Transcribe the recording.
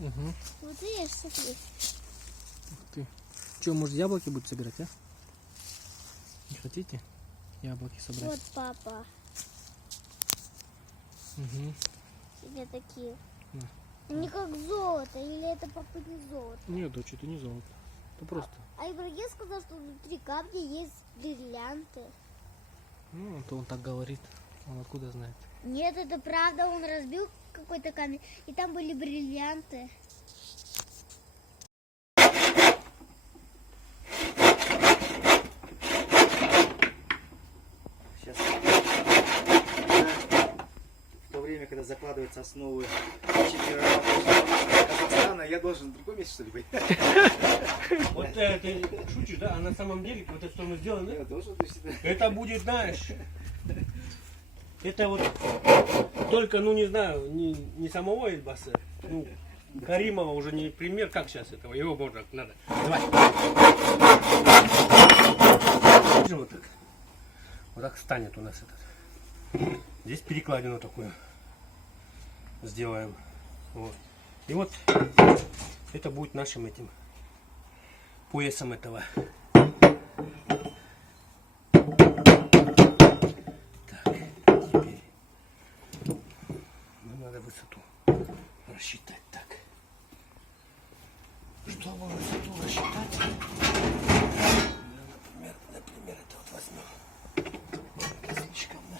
Угу. Вот видишь, смотри. Ух ты. Что, может яблоки будете собирать, а? Не хотите яблоки собрать? Вот папа. Угу. Себе такие. Да. Они как золото, или это папа не золото? Нет, дочь, это не золото. Это просто. А Ибрагим сказал, что внутри камня есть бриллианты. Ну, то он так говорит. Он откуда знает? Нет, это правда, он разбил какой-то камень, и там были бриллианты. Сейчас. В то время, когда закладываются основы чемпионата Казахстана, я должен в другом месте, что ли, быть? Вот ты шутишь, да? А на самом деле, вот это, что мы сделали, Я должен быть всегда. это будет, знаешь, это вот только, ну не знаю, не самого Эльбаса, ну, Каримова уже не пример, как сейчас этого, его можно, надо. Давай. Вот так. Вот так станет у нас этот. Здесь перекладину такую сделаем. Вот. И вот это будет нашим этим поясом этого. Так, теперь нам надо высоту рассчитать. Так, чтобы высоту рассчитать, например, это вот возьмем слишком, да?